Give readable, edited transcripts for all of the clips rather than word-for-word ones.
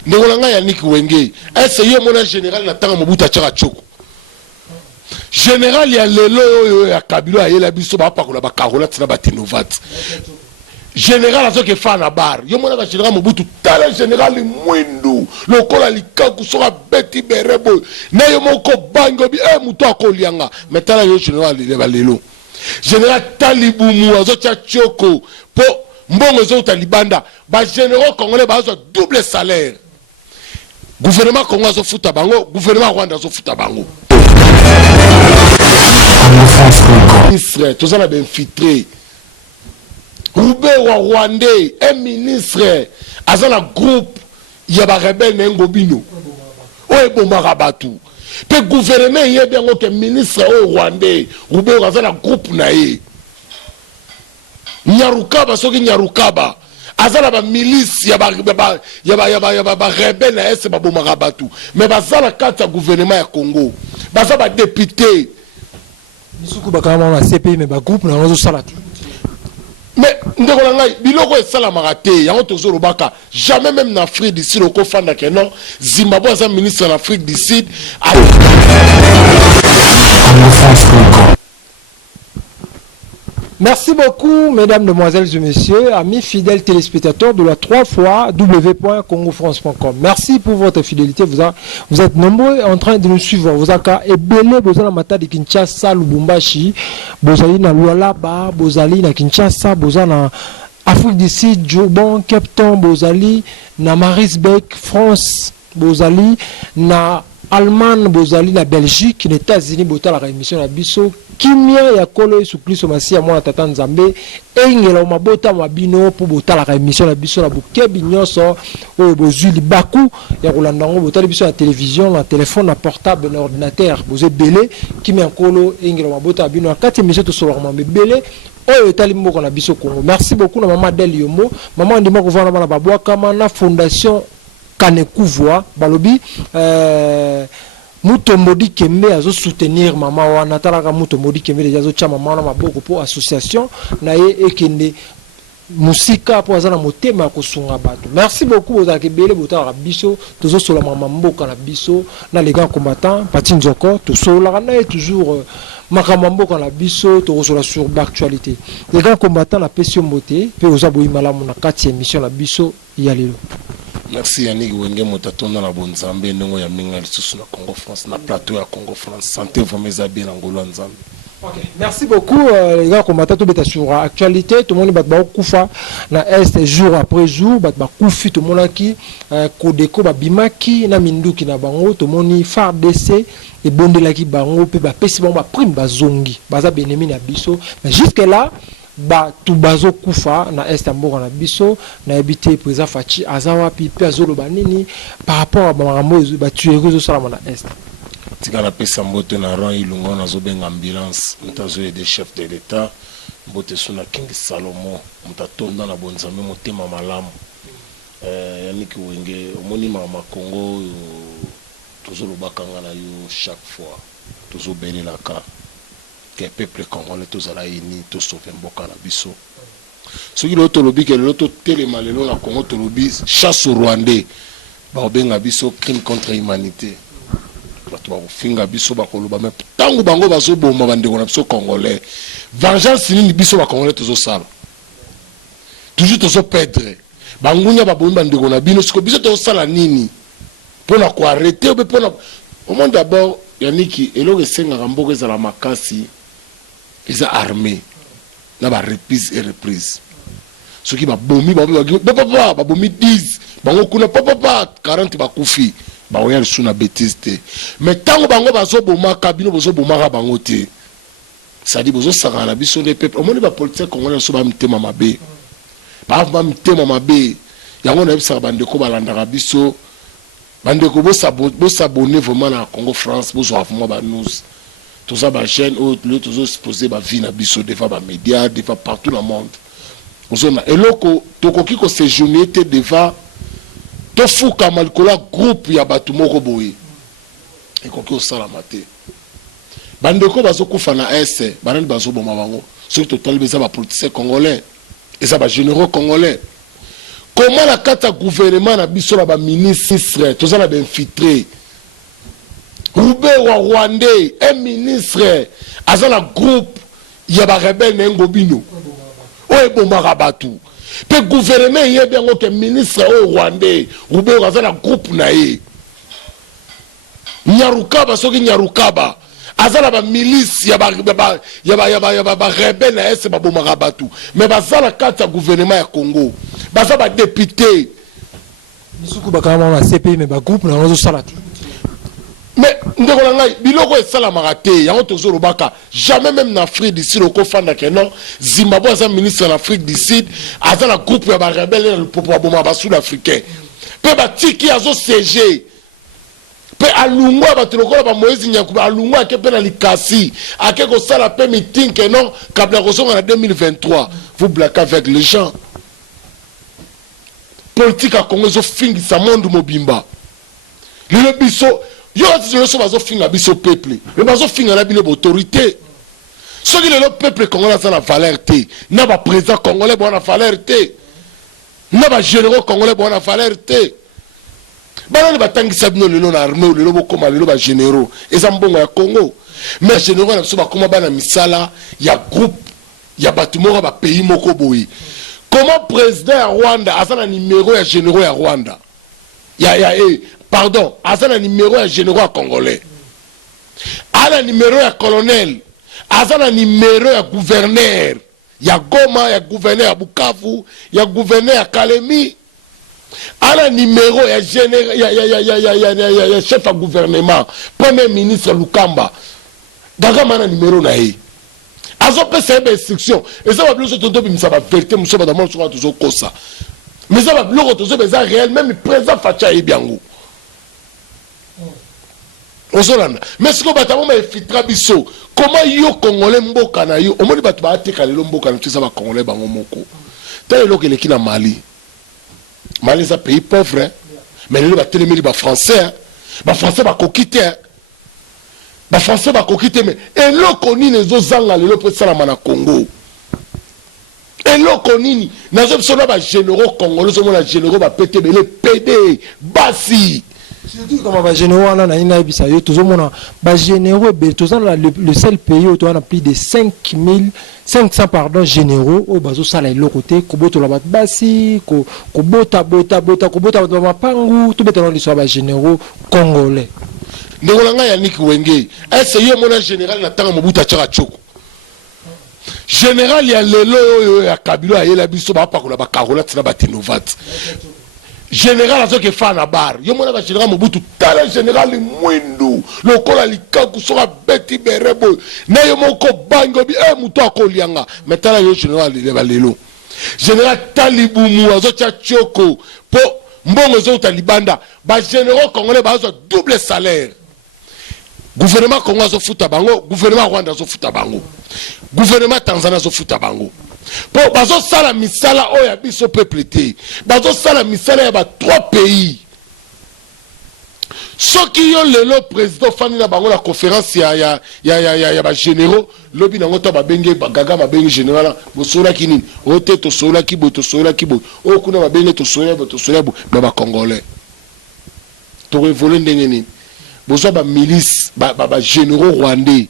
Ndengolanga Yannick Wenge, essayez mon général Natanga Mobutu Tchaka Tchoko. Général ya lelo ya Kabila ya biso ba pa ko la ba Karola tina ba Tinovat. Général azo ke fa na bar. Yo mona ka général Mobutu tala général Mwindu. Lokola likaku soka beti berebo. Na yo moko bango bi muto akolianga. Metala yo général le ba lelo. Général Talibumu azo tia Tchoko po mbongo zo talibanda ba généraux congolais ba zo double salaire. Gouvernement Congo azo futa bango, gouvernement Rwanda azo futa bango. Ministre, tout ça l'a bien filtré. Roubé wa Rwandais, un ministre, azana groupe, yaba rebelle n'engobino. Oye bomarabatu. Pe gouvernement y est bien que ministre au Rwandais, Roubé wa azana groupe nae. Nyarukaba soki Nyarukaba. Azala ba milice yaba rebelle na ese ba bomarabatu. Mais bazala kata gouvernement ya Congo. Bazala ba député. Mais biloko esala marate yango tozolo baka jamais même en Afrique du Sud au fanda que non Zimbabwe est un ministre en Afrique du Sud. Merci beaucoup, mesdames, demoiselles et messieurs, amis fidèles téléspectateurs de la 3 fois www.congofrance.com. Merci pour votre fidélité. Vous êtes nombreux en train de nous suivre. Vous avez belé besoin de mata de Kinshasa, Lubumbashi, Bozali na Lualaba, Bozali na Kinshasa, Bozali na Afrique du Sud, Joubon, Cape Town, Bozali na Marisbeck, France, Bozali na Allemagne, Bozali na Belgique, les États-Unis, Bozali la émission na Bisso. Kimia ya kolo su Kristo Masia mwana tata Nzambe engela mabota mabino pour botala ka émission la biso la bukebi nyonso o bozuli baku ya kolanda ngo botala biso la télévision na téléphone na portable na ordinateur boze belé kimia kolo engela mabota bino na kati émission to solo mambe belé oyo etali mboko na biso Congo. Merci beaucoup na maman Del Yomo maman ndima ko vana bana babwa kama na fondation Kanekuvwa balobi Mutomodi Kembe azo soutenir mama wana talaka Mutomodi Kembe déjà zo chama mama na maboko pour association na ye ekende musika pour azana motema kosunga bato. Merci beaucoup aux akebele botala biso tozo sola mama mboka na biso na les grands combattants Pati Nzoko to sola na toujours makamba mboka na biso to sola sur l'actualité. Les grands combattants na pesio mbote pe ozaboyi malamu na kati émission na biso ya lelo. Merci Yannick Wenge Motatonda na Bonzambe ndongo ya minga lisusu na Congo France na plateau ya Congo France santé vraiment bien ngolo nzambe. OK, merci beaucoup les gars combattants to beta sur actualité tout le monde ba kufa na est jour après jour ba kufi tout le monde qui Kodeko ba bimaki na minduki na bango to moni FARDC et bondelaki bango pe ba pesi bango ba prime ba zongi baza benemi na biso mais jusque là ba tubazo kufa na Estambour na biso na habité président Fachi azawa pi azolo banini par rapport à makambo ba tuerezo sala na est tika na pesa mbote na rang ilungo na zo benga ambulance mutazo des chefs de l'état mbote suna King Salomo mutatonda na Bonzambe motema malamu Yannick Wenge omoni mama Congo tozolo bakanga na yo chaque fois tozo belelaka que peuple congolais tous à la uni tous sauver mboka na biso ce qui l'autre lobby que l'autre téléma le na Congo to lobby chasse au Rwandais ba obenga biso crime contre l'humanité bato ba finga biso ba koloba mais tangu bango bazo boma bandeko na biso congolais vengeance ni biso ba congolais tozo sala toujours tozo perdre bangunya ba bomba bandeko na bino siko biso tozo sala nini pona ko arrêter ou pona au monde d'abord Yannick eloko senga mboka za la makasi ils a armé na ba reprise et reprise ce qui ba bomi ba bomi 10 bango kuna papa 40 ba kufi ba oya suna bêtise te mais tango bango bazo boma kabino bozo boma bango te ça dit bozo sanga na biso des peuples au monde ba politique congolais so ba mtema mabe ba mtema mabe yango na bisa bande ko balanda biso bande ko bo s'abonner vraiment na Congo France bo zo vraiment ba nous tout ça ba chaîne autre le tout exposer ba vie na biso devant ba médias devant partout dans le monde ozona eloko tokoki ko séjourner te devant to fuka malikola groupe ya batu moko boye ekoki osala mate bande ko bazo kufa na est banani bazo boma bango surtout total beza ba politiciens congolais et ça ba généraux congolais comment la carte gouvernement na biso na ba ministre tous na infiltré Roubé wa Rwandais un ministre azana groupe ya ba rebelle na ngobino o ebomaka batu pe gouvernement yé bien que ministre au Rwandais Roubé wa azana groupe na ye Nyarukaba soki Nyarukaba azala ba milice ya ba rebelle na ese ba bomaka batu mais bazala carte gouvernement ya Congo baza ba député misuku bakama na CPI mais ba groupe na ozo sala mais ndeko na ngai biloko esalamaka te yango tozolobaka jamais même na Afrique du Sud okofanda ke non Zimbabwe aza ministre en Afrique du Sud aza na groupe ya ba rebelle na popo bomaka ba sud africain pe batiki azo CG pe alungwa bato lokola ba Moïse Nyakuba alungwa ake pe na likasi ake kosala pe meeting ke non kabla kozonga na 2023 vous blaquez avec les gens politique à Congo zo fingisa monde mobimba lelo biso yo lelo so bazo finga biso peuple mais bazo finga na bino autorité soki lelo peuple congolais ça na valeur te na ba président congolais bon na valeur te na ba généraux congolais bon na valeur te bana batangisa bino lelo na armée lelo bokoma lelo ba généraux eza mbongo ya Congo mais généraux na biso bakoma bana misala ya groupe ya batu moko ba pays moko boye. Comment président à Rwanda a un numéro à généraux à Rwanda? Pardon, a un numéro à généraux à Congolais. A un numéro à colonel. A un numéro à gouverneur. Il y a Goma, il y a gouverneur à Bukavu, il y a gouverneur à Kalemi. A un numéro à général, il y a chef à gouvernement, premier ministre Lukamba. Dagama a un numéro naïe. Azo pe c'est une instruction et ça va plus autour de ça va vérité monsieur madame sur toujours kosa mais ça va plus autour de ça réel même présent facha et biango osolana mais ce que batamo ma filtra biso comment yo congolais mboka na yo omoni batu ba atika lelo mboka na ça va congolais bango moko tel lo que le kina Mali c'est un pays pauvre mais lelo ba telemeli ba français ba kokite ba français ba kokite mais eloko nini zo zanga lelo pe sala mana Congo eloko nini nazo sona ba généraux congolais zo mona généraux ba pété belé PD basi surtout comme ba généraux na ina bisa yo tozo mona ba généraux be tozo le seul pays où on a plus de 500 pardon généraux au bazo sala eloko te ko boto la bat basi ko bota ba pangu to betana liso ba généraux congolais. Ndengolanga Yannick Wenge est-ce que mon général n'attend Mobutu Tchaka Tchoko général ya lelo ya Kabila ya la biso ba pakola ba karola tina ba tinovat général azo ke fa na bar yo mona ba général Mobutu tala général mwindu lokola likaku soka beti berebo na yo moko bango bi muto akolianga metala yo général le ba lelo général Talibumu azo Tchako po mbongo zo talibanda ba généraux congolais ba zo double salaire. Gouvernement Congo zo futa bango, gouvernement Rwanda zo futa bango, gouvernement Tanzania zo futa bango. Pour bazo sala misala o ya biso peuple te, bazo sala misala ya ba trois pays. Soki yo lelo président fani na bango la conférence ya ba généraux, lobi na ngota ba benge ba gaga ba benge général, bo sola kinini, o te to sola kibo, o kuna ba benge to sola bo, ba congolais. To revoler ndenge nini. Besoin de milice, de généraux rwandais.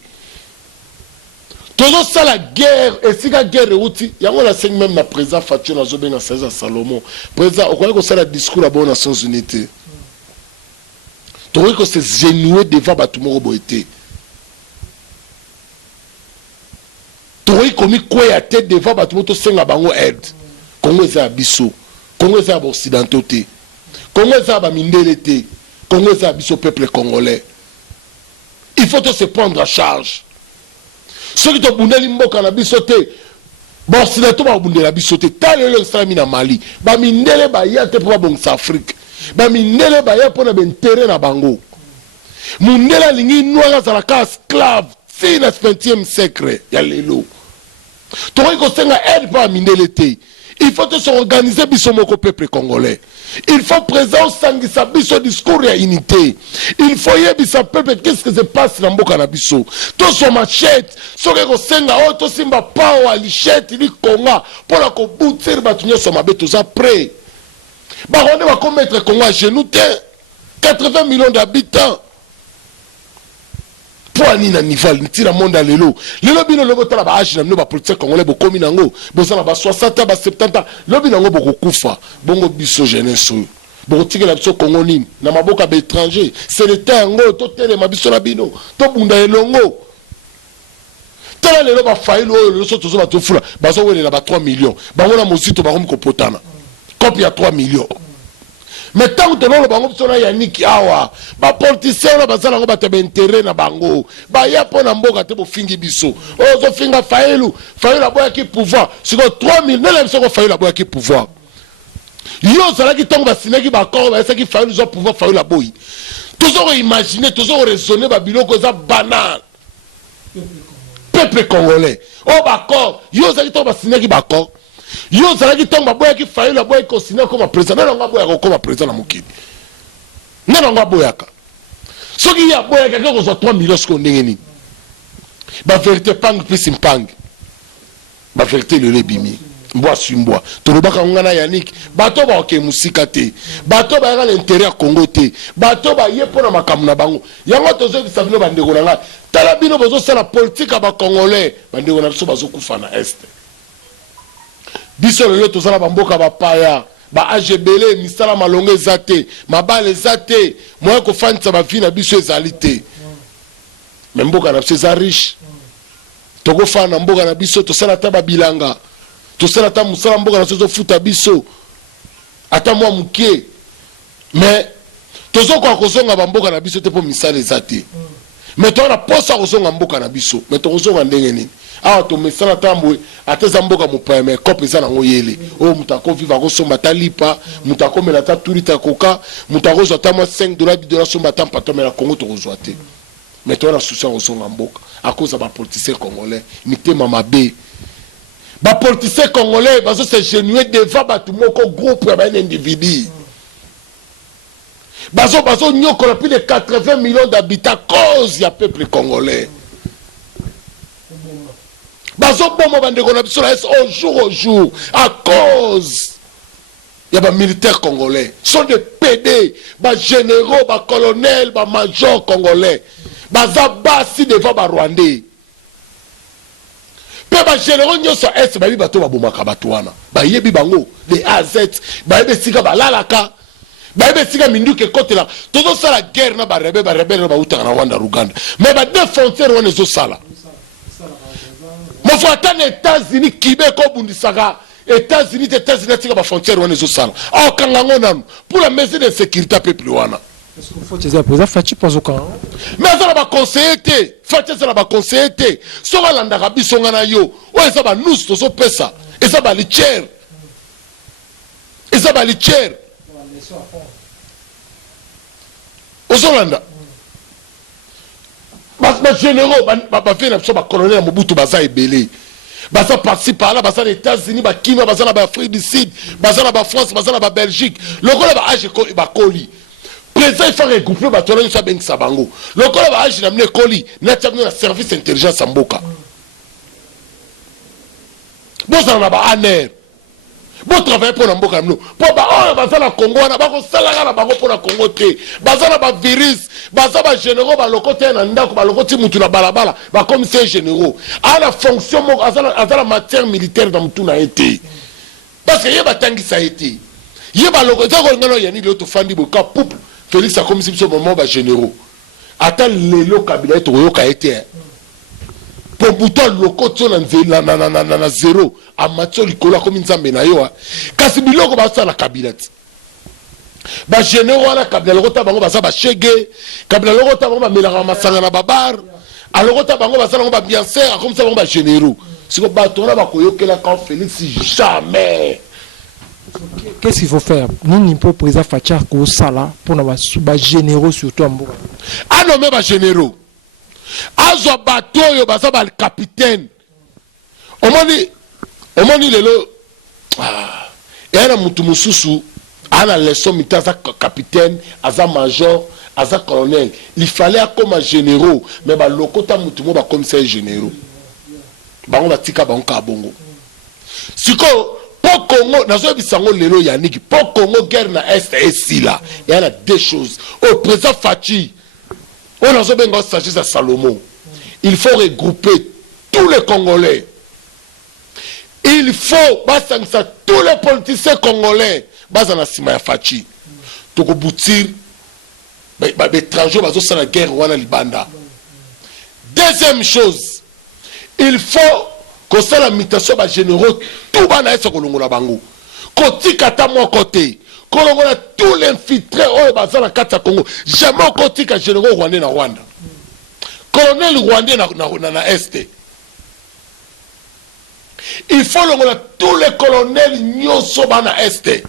Tout ça, la guerre, et si la guerre est outil, il y a un enseigne même le président Fatou Nazobe dans César Salomon. Président, on croit que c'est le discours à la Nations Unies. Tu vois que c'est génoué devant Batumoro Boité. Tu vois que quoi y a tête devant Batumoro Senga Bango aide. Congo est à Bissau. Congo est à Occidentaux. Congo est à Mindele. Congo est un peuple congolais. Il faut se prendre en charge. Ceux qui ont bundeli mboka na bisote, bon c'est tout ba bundela bisote. Tale le sami na Mali, ba mindele ba yate pour bon Afrique. Ba mindele ba ya pour na ben terrain na bango. Mundela lingi noira za la esclave, c'est le 20e siècle ya lelo. Toi ko senga aide pas mindele te. Il faut s'organiser biso moko peuple congolais. Il faut présenter sangisa biso discours et unité. Il faut yebisa peuple qu'est-ce que se passe dans mboka na biso. To so machette, so ke ko senga o to simba pao alichette li konga pour la ko boutir batunya so mabe to za prêt. Baronde va commettre Congo à genoux, 80 millions d'habitants. Pour Anina Nival, ni la monde à l'élo. L'élo bino le bota la ba âge na ba politique congolais bo komi nango, bo ça ba 60 ans ba 70 ans. Le bino ngo bo kufa, bongo biso jeunesse. Bo tike la biso Congo ni na maboka ba étranger. C'est le temps ngo to tele ma biso la bino, to bunda elongo. Tala l'élo ba failo le so tozo ba to fula, ba so wele la ba 3 millions. Ba wona mozito ba ko potana. Copie à 3 millions. Mais tant que nous avons besoin de Yannick Awa, les politiciens ont besoin de intérêt na bango. Ils ont besoin de fingi biso. Ils ont fingi Faïlou. Faïlou a besoin de pouvoir. Si vous avez 3 000, nous avons Faïlou a besoin de pouvoir. Ils ont besoin de pouvoir. Ils ont besoin de pouvoir. Faïlou a besoin. Toujours imaginer, toujours raisonner, Babylon, que c'est banal. Peuple congolais. Oh, d'accord. Ils ont besoin de pouvoir. Yo zalaki tonga boya ki faille la boya considéré comme président na boya comme président na mokili na boya ka soki ya boya ka ko zo 3 millions ko ndengeni ba vérité pang plus impang ba vérité le lebimi mbwa sumbwa to lobaka ngana Yannick bato ba ke musika te bato ba ya l'intérêt à Congo te bato ba ye pona makamu na bango yango tozo bisabino bandeko na nga tala bino bozo sala politique ba congolais bandeko na biso bazo kufa na est biso lelo tozala bamboka bapaya ba agebele misala malongo ezate mabale ezate moya kofandisa bavi na biso ezali te me mboka na biso eza riche tokofana na mboka na biso tosala ata babilanga tosala ata mosala mboka na biso ezofuta biso ata mwa moke me tozokoka kozonga bamboka na biso te mpo misala eza te me toza na posa kozonga mboka na biso me tokozonga ndenge nini awa tomesana tambwe ateza mboka mopaya me kope eza nango yele oyo moto akoviva akosomba ata lipa moto akomela ata turita koka moto akozwa ata mwa 5 dollars 10 dollars somba ata mpatomela kongo tokozwa te me toza na susi ya kozonga mboka akoza bapoliticien congolais mitema mabe bapoliticien congolais bazose genue devant bato moko groupe ya baene individu bazo nyokola plus de 80 millions d'habitants cause ya peuple congolais bazo bomo bandeko na biso na au jour à cause ya ba militaires congolais sont des PD ba généraux ba colonels ba majors congolais baza basi devant ba rwandais pe ba généraux nyoso est ba bi bato ba bomaka bato wana ba yebi bango de A à Z ba yebe sika ba lalaka ba yebe sika minduke kote la todo sala guerre na ba rebelle ba utaka na Rwanda Ruganda mais ba deux frontières wana zo sala mofu ata na États-Unis kibeko bundisaka États-Unis tika ba frontière wana zo sala akanga ngo nanu pour la mesure de sécurité peuple wana parce que faut dire président Fachi Pazoka mais ça va conseiller te Fachi ça va conseiller te so balanda ka biso ngana yo o eza ba nous to so pesa eza ba licher ozolanda ba généraux ba fait na so ba colonel Mobutu baza ebele baza parti par là baza les États-Unis ba Kenya baza na ba Afrique du Sud baza na ba France baza na ba Belgique lokola ba age ba koli président il faut regrouper ba tolonyo sa bengi sabango lokola ba age na mne koli na tsamna service intelligence mboka boza na ba aner bo travailler pour na mboka mno po ba oyo baza na Congo na ba ko salaka na bango pour na Congo te baza na ba virus baza ba généraux ba lokote na ndako ba lokoti mutu na balabala ba commissaire généraux a la fonction mo azala matière militaire dans mutu na été parce que yeba tangi ça été yeba lokote ko ngano yani le to fandi bo ka pouple Félix a commis ce moment ba généraux ata lelo kabila to yoka été pour bouton lokoto na zéro a matso likolo comme nzambe na yo kasi biloko ba sala kabila ba généraux ala kabila lokota bango baza ba chege kabila lokota bango ba melaka masanga na babar alokota bango basala ba bien faire comme ça bango ba généraux siko ba tona ba koyokela quand Félix jamais. Qu'est-ce qu'il faut faire? Nous pour président Facha ko sala pour na ba généraux surtout en Mboka. Ah non mais ba généraux azo bato yo baza ba capitaine omoni lelo era mutu mususu ana leçon mitaza capitaine aza major aza colonel il fallait comme généraux mais ba lokota mutu mo ba commissaire généraux bango batika bango ka bongo siko po pour Congo nazo bisango lelo yaniki pour Congo guerre na est et si là il y a deux choses au président Fachi on nazo benga sagesse à Salomon il faut regrouper tous les Congolais il faut basangisa tous les politiciens congolais bazana sima ya Fachi toko boutir ba étranger bazo sala guerre wana libanda. Deuxième chose il faut que ça la mutation ba généraux tout bana esa kolongola bango kotikata mo côté kolongola tous les infiltrés oyo bazana kata Congo jamais kotika généraux rwandais na Rwanda colonel rwandais na est il faut longola tous les colonels nyoso bana est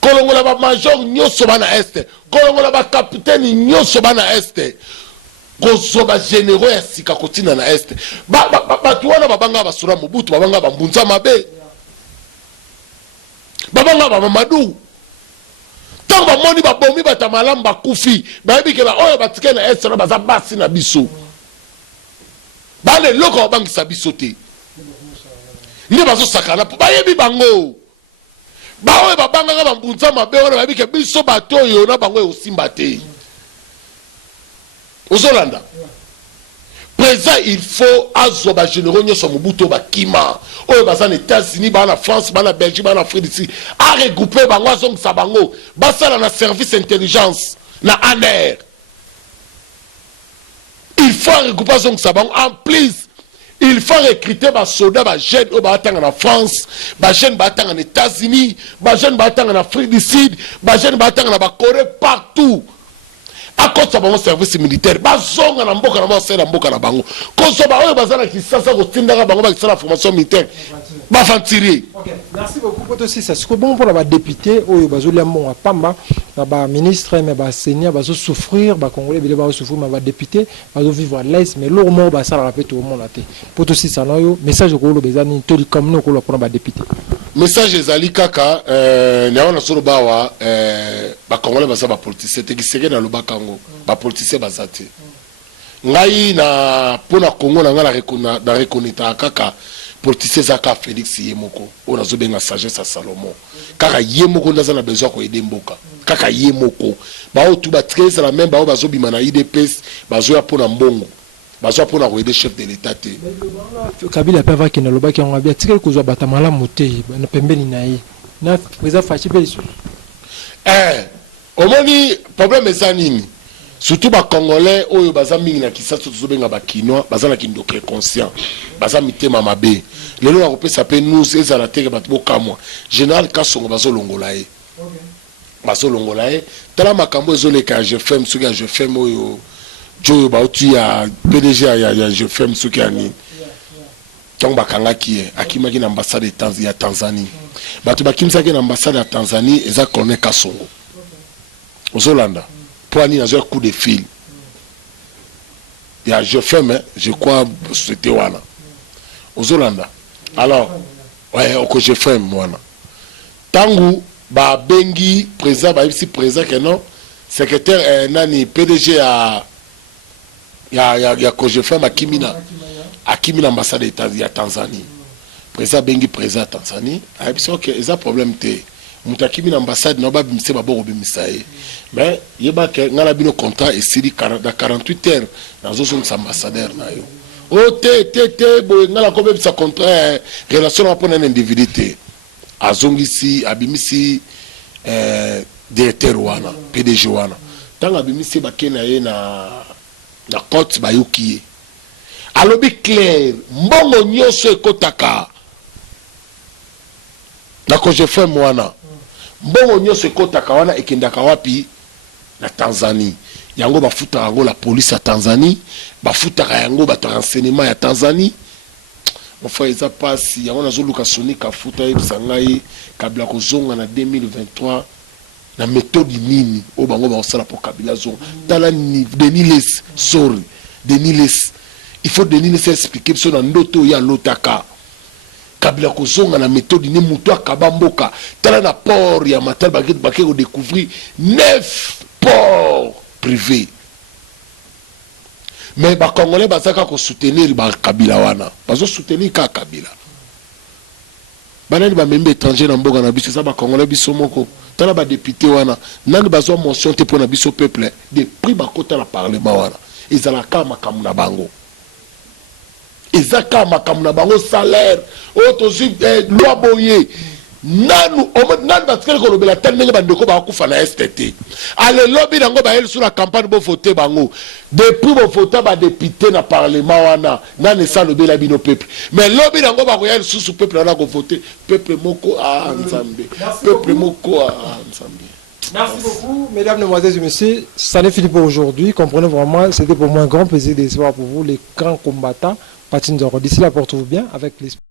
kolongola ba major nyoso bana est kolongola ba capitaine nyoso bana est kozoba généraux ya sika kotina na est batu wana babanga basura Mobutu babanga bambunza mabe babanga ba Mamadou tant bamoni babomi batamalam bakufi bayebi ke ba oyo batike na est na baza basi na biso bale loko bangisa biso te ni bazo sakana bayebi bango baoyo babanga bambunza mabe wana bayebi ke biso bato yo na bango osimba te Ozolanda. Présent, il faut azoba généraux nyoso Mobutu bakima. Oyo bazana États-Unis, bana France, bana Belgique, bana Afrique ici. A regrouper bango zong sabango. Basala na service intelligence na ANR. Il faut regrouper zong sabango. En plus, il faut recruter ba soldats ba jeunes au batanga en France, ba jeunes batanga en États-Unis, ba jeunes batanga en Afrique du Sud, ba jeunes batanga na ba Corée partout. À cause de mon service militaire, bazonga na mboka na mboka na mboka na bango. Koso ba oyo bazana kisasa ko tindaka bango ba kisala formation militaire. Ba fantiri. OK. Merci beaucoup pour aussi ça. C'est bon pour la député oyo bazolia mon pamba, ba ministre mais ba seigneur bazo souffrir, ba congolais bile ba souffrir mais ba député bazo vivre à l'aise mais lourement ba sala rappeler tout le monde até. Pour aussi ça noyo message ko lo bezani to di comme ko lo pour ba député. Message ezali kaka na solo bawa ba congolais ba sa ba politicien te kiseke na lobaka ngo ba politicien bazate. Ngai na pona Congo na ngala reconnaître kaka politicien zaka Félix Yemoko ona zo benga sagesse à Salomon kaka Yemoko ndaza na besoin ko aider mboka kaka Yemoko ba o tu ba 13 la même ba o bazo bima na IDPS bazo ya pona mbongo bazo pona ko aider chef de l'état te Kabila pa va ki na lobaki on abia tikeli ko zo batamala moté na pembeni na ye na président Fachi pe liso omoni problème ezanini surtout ba congolais oyo baza mingi na kisasa tozobenga ba kinois baza na kindoke conscient baza mitema mabe lelo na kopesa pe nous ezala teke bato bokamwa général Kasongo bazo longola ye bazo longola ye tala makambo ezoleka je femme soki ya je femme oyo jo ba otu ya PDG ya je femme soki ya ni donc bakangaki ye akimaki na ambassade ya Tanzanie bato bakimisaki na ambassade ya Tanzanie eza colonel Kasongo Ozolanda Poani a un coup de fil. Il y a je fais, mais je crois que c'était Wana. Ozolanda. Alors, ouais, que je fais, moi. Tangu, ba bengi, président, ba ici président, que non, secrétaire, nani, PDG à que je fais, ma Kimina, à Kimina, ambassade de Tanzanie. Président bengi, président Tanzanie, a dit, ok, il y a un problème, mutakimi na ambassade na ba bimse ba boko bimisaye mais yeba ke ngala bino contrat et siri da 48 heures na zo son ambassadeur na yo o te bo ngala ko bebisa contrat relation na pona individu te azongisi abimisi directeur wana PDG wana tanga abimisi ba kena ye na cote ba yuki alobi clair mbongo nyoso ekotaka na ko je fais mwana mbongo nyoso ekotaka wana ekendaka wapi na Tanzanie yango bafuta yango la police ya Tanzanie bafutaka yango bato renseignement ya Tanzanie mofa eza pasi yango nazoluka sonika futa yebisa ngai kabila kozonga na 2023 na méthode nini o bango bakosala po kabila zonga tala ni Denis sorry Denis il faut Denis expliquer biso na ndoto ya lotaka kabila kozonga na méthode ni muto akabamboka tala na port ya matal baké ko découvrir 9 ports privés mais ba congolais bazaka ko soutenir ba kabila wana bazo soutenir ka kabila banani bamembe étranger na mboka na biso eza bakongolais biso moko tala badepute wana nani bazwa mention te mpo na biso peuple de prix bakota na parlement wana ezalaka makambo na bango eza kaka makambo na bango salaire oyo tozwi loi boye nanu batikali kolobela tani ndenge bandeko bakufa na este te ale lobi nango bayeli sur la campagne bovote bango depuis bovota badepute na parlement wana nani esalobela bino peuple mais lobi nango bakoya lisusu peuple wana kovote peuple moko nzambe peuple moko nzambe. Merci beaucoup, mesdames, mesdemoiselles et messieurs. Ça n'est fini pour aujourd'hui. Comprenez vraiment, c'était pour moi un grand plaisir d'espoir pour vous, les grands combattants. D'ici là, portez-vous bien avec l'esprit.